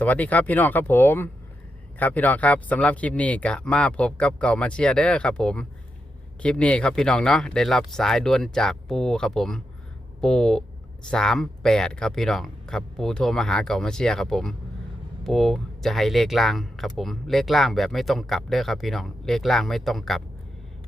สวัสดีครับพี่น้องครับผม ครับพี่น้องครับสำหรับคลิปนี้ก็มาพบกับเก่ามาเชียเด้อครับผม คลิปนี้ครับพี่น้องเนาะได้รับสายด่วนจากปูครับผม ปูสามแปดครับพี่น้องครับปูโทรมาหาเก่ามาเชียครับผม ปูจะให้เลขล่างครับผมเลขล่างแบบไม่ต้องกลับเด้อครับพี่น้องเลขล่างไม่ต้องกลับ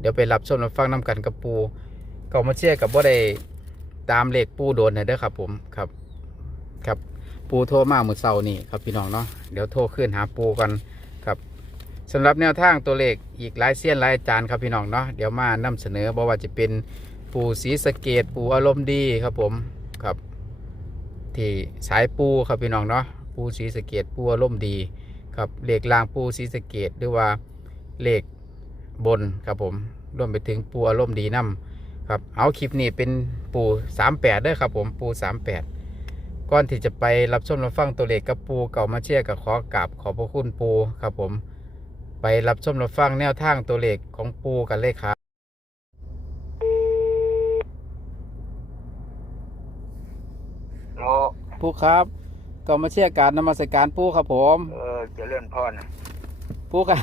เดี๋ยวไปรับชมรับฟังน้กันกับปู เก่ามาเชียกับว่าได้ตามเลขปูโดนนะเด้อครับผมครับ ปูโทรมาเมื่อเช้านี่ครับพี่น้องเนาะเดี๋ยวโทรขึ้นหาปูกันครับสำหรับแนวทางตัวเลขอีกหลายเสี้ยนหลายอาจารย์ครับพี่น้องเนาะเดี๋ยวมานำเสนอบอกว่าจะเป็นปูสีสเกตปูอารมณ์ดีครับผมครับ ที่สายปูครับพี่น้องเนาะปูสีสเกตปูอารมณ์ดีครับเหลขลางปูสีสเกตหรือว่าเหลขบนครับผมรวมไปถึงปูอารมณ์ดีนํครับเอาคลิปนี้เป็นปู38เด้อครับผมปู38 ก่อนที่จะไปรับชมรับฟังตัวเลขกับปูเก่ามาเชียร์กับขอกราบขอบพระคุณปูครับผม ไปรับชมรับฟังแนวทางตัวเลขของปูกันเลยครับโลปูครับเก่ามาเชียร์การนมัสการปูครับผมเออเจะเลื่อนพรปูครับ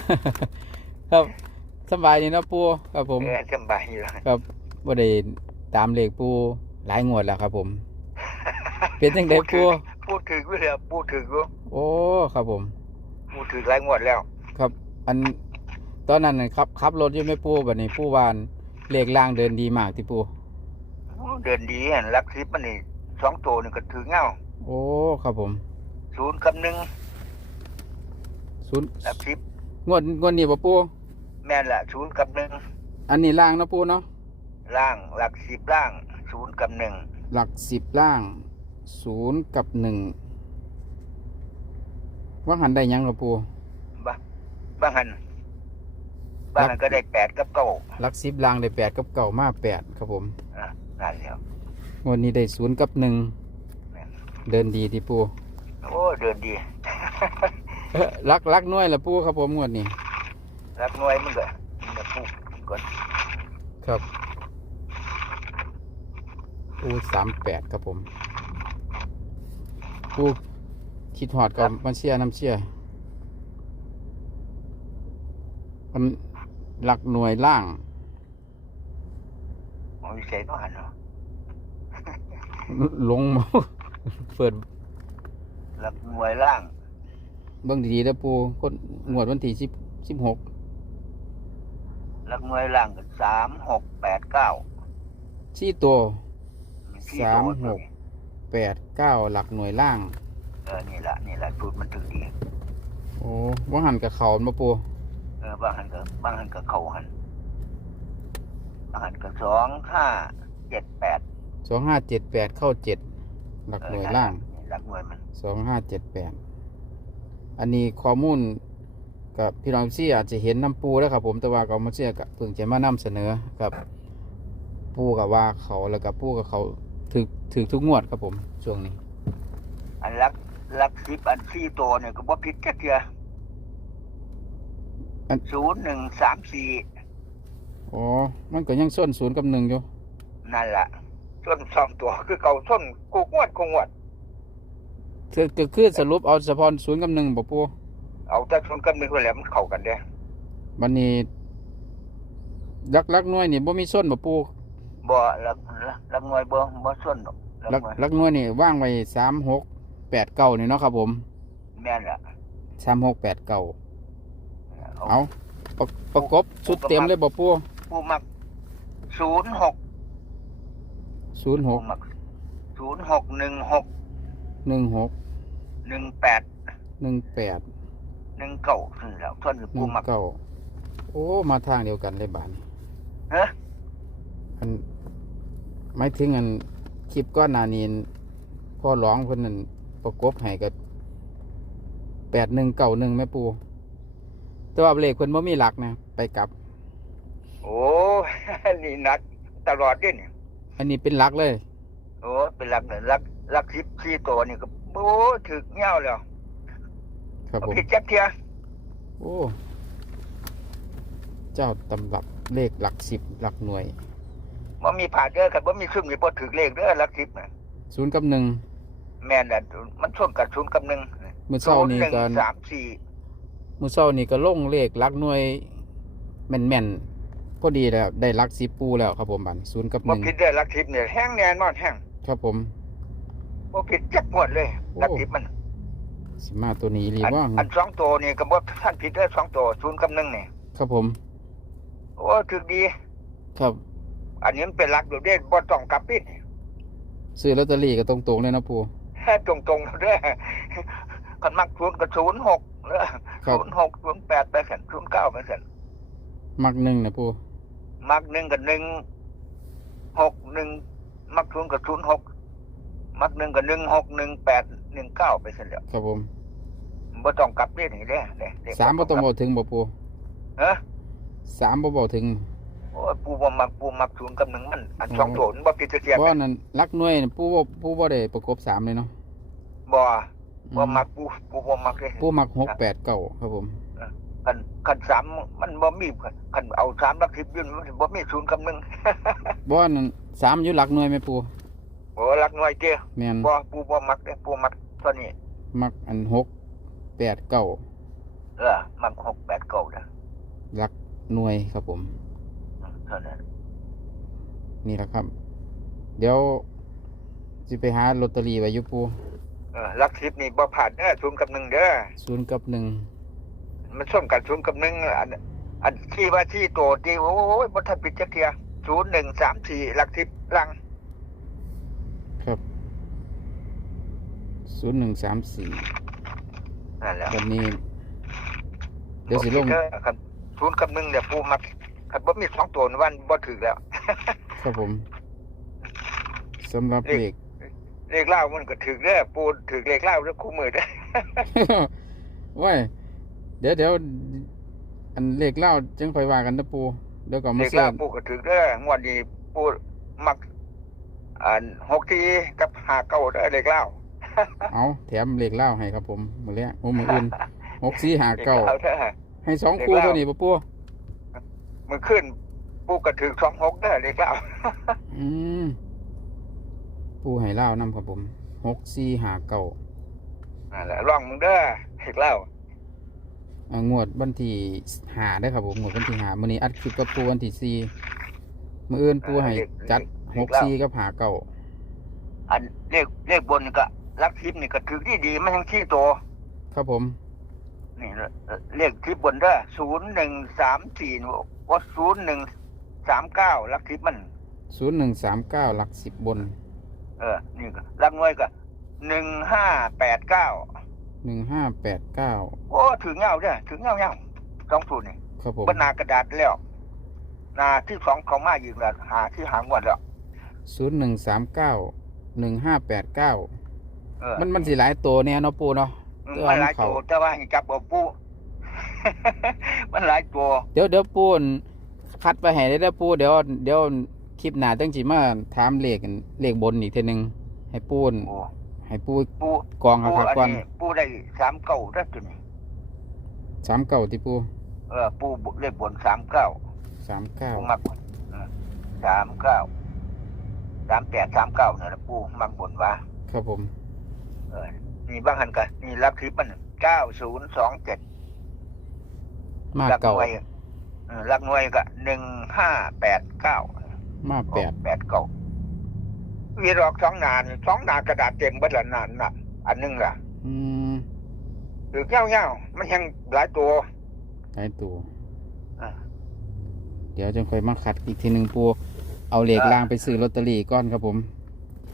ครับสบายดีเนาะปูครับผมเออสบายอยู่ครับบ่ได้ตามเลขปูหลายงวดแล้วครับผม เป็นจังไดปูพูดถึงเวลาพูดถึงอยู่โอ้ครับผม พูดถึงหลายงวดแล้ว ครับ อันตอนนั้นน่ะครับขับรถอยู่ไม่ปูบัดนี้ปูวานเลขล่างเดินดีมากที่ปูโอ้เดินดีเห็นลักทิพมันนี่สองตัวนี่ก็ถือเงาโอ้ครับผมศูนย์กับหนึ่งศูนย์ลักทิพงวดงวดนี้บ่ปูแม่นละศูนย์กับหนึ่งอันนี้ล่างเนาะปูเนาะล่างหลักสิบล่างศูนย์กับหนึ่งหลักสิบล่าง ศูนย์กับหนึ่งว่าหันได้หยังครับปูบ้าบ้างหันบ้างหันก็ได้แปดกับเก้าหลักสิบล่างได้แปดกับเก่ามาแปดครับผมอะนั่นแล้วงวดนี้ได้ศูนย์กับหนึ่งแม่นเดินดีที่ปูโอ้เดินดีเอ้อลักลักหน้อยละปูครับผมงวดนี้รักหน่วยมึงก็มึงก็พูดก่อนครับปูสามแปดครับผม ปูคิดหอดกับมันเชียน้ำเชียมันหลักหน่วยล่างมองวิเศษก็หันเนาะลงมาเปิดหลักหน่วยล่าง เบิ่งดีๆแล้วปูคนงวดวันที่สิบสิบหกหลักหน่วยล่างก็สามหกแปดเก้าชี้ตัวที่สามโดนหก แปดเก้าหลักหน่วยล่าง เออนี่แหละนี่แหละจุดมันถึงดีโอ้ว่าหันกับเขามาปูเออบางหันก็บางหันก็เข่าหันบางหันก็สองห้าเจ็ดแปดสองห้าเจ็ดแปดเข้าเจ็ดหลักหน่วยล่างนี่หลักหน่วยมันสองห้าเจ็ดแปดอันนี้ข้อมูลกับพี่น้องซี่อาจจะเห็นน้ำปูแล้วครับผมแต่ว่าก็มาเชื่อกับเพิ่งจะมานำเสนอกับปูกับว่าเขาแล้วกับปูกับเขา ถือถือทุกงวดครับผมช่วงนี้ อันหลักหลักสิบอันสี่ตัวเนี่ยก็บ่ผิดจักเทื่ออัน ศูนย์หนึ่งสามสี่อ๋อ มันก็ยังส้นศูนย์กับหนึ่งอยู่ นั่นแหละส้นสองตัวคือเก่าส้นกูงวดกูงวด คือก็คือสรุปเอาเฉพาะศูนย์กับหนึ่งบ่ปูเอาแต่ส้นกับหนึ่งไว้แล้วมันเข้ากันเด้วันนี้ลักลักหน่วยนี่บ่มีส้นบ่ปู บ่หลักหลักหน่วยบ่บ่ส้นดอกหลักลักหน่วยลักหน่วยนี่ว่างไว้สามหกแปดเก้านี่เนาะครับผมแม่นล่ะสามหกแปดเก้าเอาเอาประประกบชุดเต็มเลยบ่ปูผู้มักศูนย์หกศูนย์หกผู้มักศูนย์หกหนึ่งหกหนึ่งหกหนึ่งแปดหนึ่งแปดหนึ่งเก้านี่แหล้วท่านคือหนึ่ผู้งมัก เก้าโอ้มาทางเดียวกันเลยบาทนี่ฮะ อัน หมายถึงอันคลิปก้อนหนานีนพ่อร้องเพิ่นนั่นประกบให้กับแปดหนึ่งเก้าหนึ่งแม่ปู แต่ว่าเลขเพิ่นบ่มีหลักนะไปกลับ โอ้นี่นักตลอดเด้นี่อันนี้เป็นหลักเลย โอ้เป็นหลักเนี่ยหลักหลักสิบสี่ตัวนี่ก็โอ้ถึกเงี้ยวแล้วครับผมผิดจักเทียโอ้ เจ้าตำรับเลขหลักสิบหลักหน่วย บ่มีผ่านเด้อครับบ่มีซึ่งนี่บ่ถึกเลขเด้อหลักสิบน่ะศูนย์กับหนึ่งแม่นน่ะมันชนกับศูนย์กับหนึ่งมื้อศูเช้านย์นี่หนึ่งก็สามสี่มื้อเช้านี่ก็ลงเลขหลักหน่วยแม่นๆพอดีแล้วได้หลัก10ปูแล้วครับผมบัดศูนย์กับบ่หนึ่งผิดได้อลักทิพย์เนี่ยแห้งแน่นอนแห้งครับผมบ่ผิดจักหมดเลยโอ้ลักทิพย์มันสิมาตัวนี้รีอันว่าอันสองตัวนี่ก็บ่ท่านผิดได้อสองตัวศูนย์กับหนึ่งนี่ครับผม โอ้ถึกดี ครับ อันนี้มันเป็นหลักอยู่เด้บ่ต้องกลับปิดซื้อลอตเตอรี่ก็ตรงๆเลยนะปูแค่ตรงๆเด้อคันมักศูนย์กับศูนย์หกเด้อครับศูนย์หกศูนย์แปดไปเสร็จศูนย์เก้าไปเสร็จมักหนึ่งนะปูมักหนึ่งกับหนึ่งหกหนึ่งมักศูนย์กับศูนย์หกมักหนึ่งกับหนึ่งหกหนึ่งแปดหนึ่งเก้าไปเสร็จแล้วครับผมบ่ต้องกลับปิดนี่เด้อเด้อเด้สามบ่ต้องกลับอกถึงบ่ปูเอ้อสามบ่บอกถึงโอ้ย ปูบ่มักปูมักศูนย์กับหนึ่งมันอันอ๋อสองตัวมันบ่ผิดจะเทียบเพราะว่านั้นหลักหน่วยน่ะปูบ่ปูบ่ได้ประกบสามเลยเนาะบ่อืบ่มักปูปูบ่มักเลยปูมักหกแปดเก้าครับผมคันคันสามมันบ่มีคันเอาสามลักทิพย์ยืนมันบ่มีศูนย์กับหนึ่งบ่ว่านั้นสามอยู่หลักหน่วยไหมปูโอ้รักหน่วยเจ้แม่นบ่ปูบ่มักเด้อปูมักเท่านี้มักอันหกแปดเก้าเออมักหกแปดเก้านะหลักหน่วยครับผมอืม เท่านั้นนี่แหละครับ เดี๋ยวสิไปหาลอตเตอรี่ไว้อยู่ปูเออลักทิพย์นี่บ่ผ่านเด้อศูนย์กับหนึ่งเด้อศูนย์กับหนึ่งมันส่งกันศูนย์กับหนึ่งอันอันที่ว่าที่โตที่โอ้ยบ่ทันปิดจักเทียศูนย์หนึ่งสามสี่ลักทิพย์ลังครับศูนย์หนึ่งสามสี่นั่นแหละวันนี้ เดี๋ยวสิลงเด้อคันศูนย์กับหนึ่งเนี่ยปูมัก คันบ่มีสองตัวนี่วันบ่ถึกแล้ว ครับผมสำหรับเลเลขขเลขเล่ามันก็ถึกเด้อปูถึกเลขเล่าเด้อคู่มือเด้อ ว้ายเดี๋ยวเดี๋ยวอันเลขเล่าจังค่อยว่ากันนะปูเดี๋ยวก็เลมาขเสื้อเล่าปูก็ถึกเด้องวดนี้ปูมักอันหกทีกับห้าเก้าเด้อเลขเล่าเอาแถมเลขเล่าให้ครับผม มือแรกโอ้มืออื่นหกสี่หาเลขเก้าเล่าเด้อให้สองคู่เลขเล่าตัวนี้ปะปู มือขึ้นปูก็ถึกสองหกเด้อเลขเล่าอืมปูให้เล่านำครับผมหกสี่หาเก้านั่นแหละลองมึงเด้อเลขเล่าอ่างวดวันที่หาได้อครับผมงวดวันที่หามื่อนี้อัดคลิปกับปูวันที่สี่มืออื่นปูให้จัดหกสี่กับหาเก้าอันเลขเลขบนนี่ก็ลักทิพย์นี่ก็ถึกที่ดีมันทั้งที่โตครับผม นี่เลขทิพย์บนเด้อศูนย์หนึ่งสามสี่ ว่าศูนย์หนึ่งสามเก้าลักทิพย์มัน ศูนย์หนึ่งสามเก้าหลักสิบบนเออ นี่ก็รักน้อยก็หนึ่งห้าแปดเก้าหนึ่งห้าแปดเก้าโอ้ถึงเงาเด้อถึงเงาเงาสองสูตรนี่ครับผมบนหนากระดาษแล้วหนาที่สองเขามาอยู่แล้วหาที่หางวันแล้วศูนย์หนึ่งสามเก้าหนึ่งห้าแปดเก้าเออมันมันสิหลายตัวเนี่ยเนาะปูเนาะมันตัวหลายเขา ตัวแต่ว่าให้จับเอาปู มันหลายตัว เดี๋ยวเดี๋ยวปูนคัดไปให้ได้เด้อปูเดี๋ยวเดี๋ยวคลิปหน้าตั้งจิมาถามเลขกันเลขบนอีกเทีนึง ให้ปูนโอ้ให้ปูปูกองปูครับอันก่อนนี้ปูได้สามเก้าได้ตัวนี้สามเก้าที่ปูเออปูเลขบนสามเก้าสามเก้าปูมักบนสามเก้าสามแปดสามเก้าเนี่ยนะปูมักบนว่าครับผม เออนี่บางหันกันนี่รับคลิปมันเก้าศูนย์สองเจ็ด มารัหเก้าน่วยเออรักหน่วยก็หนึ่งห้าแปดเก้ามาแปดแปดเก้าวีรอกสองนานสองหนากระดาษเต็มเบัดละนานน่ะ อันหนึงล่ะ อืมหรือเงี้ยวเงี้ยวๆมันยังหลายตัวหลายตัว อ่า เดี๋ยวจะค่อยมาคัดอีกทีหนึ่งปูเอาเลขอ่า ล่างไปซื้อลอตเตอรี่ก้อนครับผม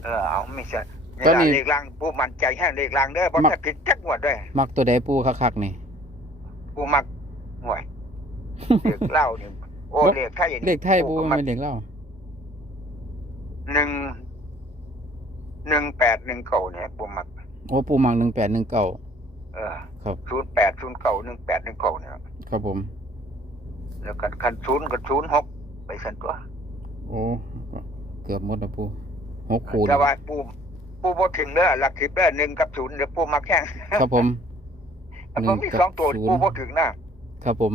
เออเอาไม่ใช่ตอนนี้เลขลางปูมันใจแห้งเลขลางเด้อเพราะมัก ถ้าผิดจักหมดด้วยมักตัวใดปูคักๆนี่ปูมัก ห่วยเลขเหล้านี่โอ้บ่เลขไทยนี่เลขไทยปูมัไม่นเลขเล่าหนึ่งหนึ่งแปดหนึ่งเก่าเนี่ยปูมักโอ้ปูมักหนึ่งแปดหนึ่งเก้าเออครับศูนย์แปดศูนย์เก่าหนึ่งแปดหนึ่งเก่าเนี่ยครับผม แล้วกันคันศูนย์กับศูนย์หกไปสันตัว โอ้เกือบหมดแล้วปูหกคูณแต่ว่าปูปูบ่ถึงเด้อหลักสิบเด้อหนึ่งกับศูนย์เดี๋ยวปูมักแข่งครับผมแต่พอมีสองตัวหนึ่ปูกับบ่ถึงนะ ครับผม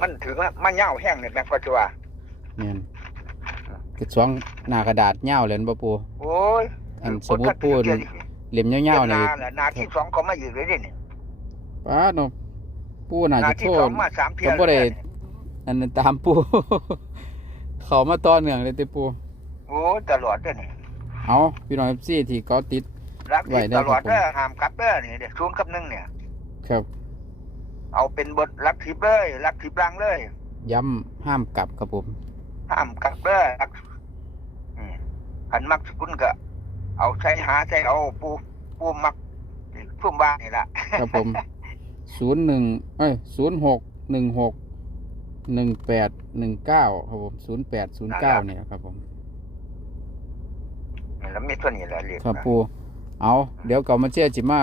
มันถึงอะมันเง่าแห้งเนี่ยแม่ก็จะว่าเนี่ยกระสวงหน้ากระดาษเง่าวเลยนะปูโอ้ยอันสมมุติปูนเดี๋ยวเหลี่ยมยาวๆนี่นาแหละนาที่สองเขามาอยู่เลยนี่ป้าเนาะปูน่านาจะที่โทสอษงมาสามเที่ผยมวบ่ได้แล้วนี่อันนั้นตามปูเขามาต่อเนื่องเลยติปูโอ้ตลอดเด้อนี่เอาพี่น้อง FC ที่เขาติดรักไหวที่ได้ตลอดครับผมเด้อห้ามกลับเด้อนี่เด็กศูนย์กับหนึ่งเนี่ย ครับ เอาเป็นบทรักทิพย์เลยรักทิพย์รังเลย ย้ำห้ามกลับครับผม ห้ามกลับเด้อรักอืมขันมักสกุลก็ เอาใช้หาใช้เอาปูปูมักพุ่มบ้านนี่ล่ะครับผมศูนย์หนึ่งเอ้ยศูนย์หกหนึ่งหกหนึ่งแปดหนึ่งเก้าครับผมศูนย์แปดศูนย์เก้าเนี่ยครับผมนี่แล้วมีเท่านี้แหละเรียกครับนะปูเอาเดี๋ยวเก่ามาเชื่อจิมา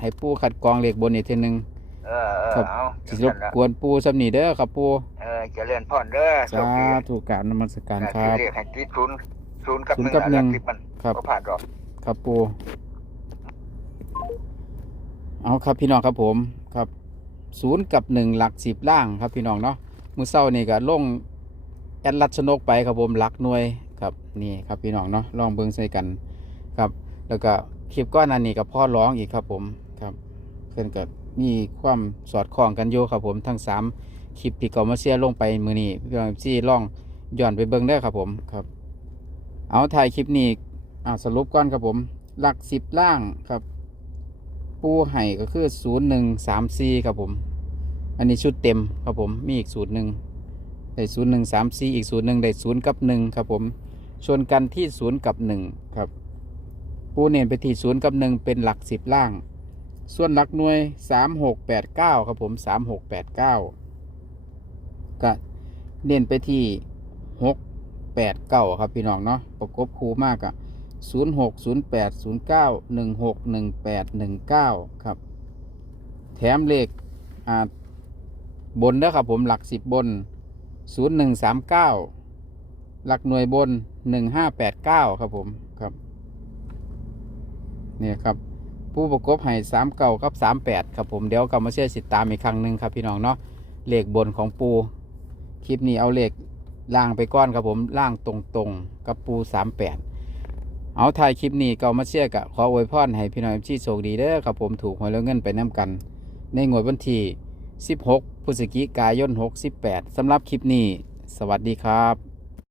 ให้ปูขัดกรองเหล็กบนอีกทีหนึง เออเออครับเอาสิรบกวนปูสำนีเด้อครับปูเออเจะเล่นพ่อนเด้อโชสาคดีธุกรารนมัสการนะคที่รับเรียกให้ติดศูนย์ศูนย์กับศูหนย์นึ่งกับอะหนึ่งรักทิพย์มันครับก็ผ่านหรอกครับปูเอาครับพี่น้องครับผมครับศูนย์กับหนึ่งหลักสิบล่างครับพี่น้องเนาะมือเศร้านี่ก็ลงแอดลัดชนกไปครับผมหลักหน่วยครับนี่ครับพี่น้องเนาะลองเบิ้งใส่กันครับ แล้วก็คลิปก้อนอันนี้กับพ่อร้องอีกครับผมครับเพื่อนก็ มีความสอดคล้องกันโยครับผมทั้งสามคลิปที่เก่ามาเชียลงไปมือนี้พี่น้องซี่ล่องย้อนไปเบิ้งได้ครับผมครับ เอาถ่ายคลิปนี้อ่าสรุปก่อนครับผม หลักสิบล่างครับ ปูไห่ก็คือศูนย์หนึ่งสามสี่ครับผม อันนี้ชุดเต็มครับผมมีอีกสูตรหนึ่งได้ศูนย์หนึ่งสามสี่อีกสูตรหนึ่งได้ศูนย์กับหนึ่งครับผมชนกันที่ศูนย์กับหนึ่งครับ ปูเน้นไปที่ศูนย์กับหนึ่งเป็นหลักสิบล่าง ส่วนหลักหน่วยสามหกแปดเก้าครับผมสามหกแปดเก้าก็เน้นไปที่หกแปดเก้าครับพี่น้องเนาะ ประกบคูมากอะศูนย์หกศูนย์แปดศูนย์เก้าหนึ่งหกหนึ่งแปดหนึ่งเก้าครับ แถมเลขอ่าบนเด้อครับผมหลักสิบบนศูนย์หนึ่งสามเก้าหลักหน่วยบนหนึ่งห้าแปดเก้าครับผมครับ เนี่ยครับ ผู้ประกบให้สามเก่าครับสามแปดครับผมเดี๋ยวกลับมาเชื่อสิตามอีกครั้งหนึ่งครับพี่น้องเนาะเลขบนของปูคลิปนี้เอาเลขล่างไปก้อนครับผมล่างตรงๆกับปูสามแปดเอาถ่ายคลิปนี้ก็มาเชื่อกะขออวยพรให้พี่น้องเอฟซีโชคดีเด้อครับผมถูกหวยแล้วเงินไปน้ำกัน ในงวดวันที่ 16พฤศจิกายน 68สำหรับคลิปนี้ สวัสดีครับ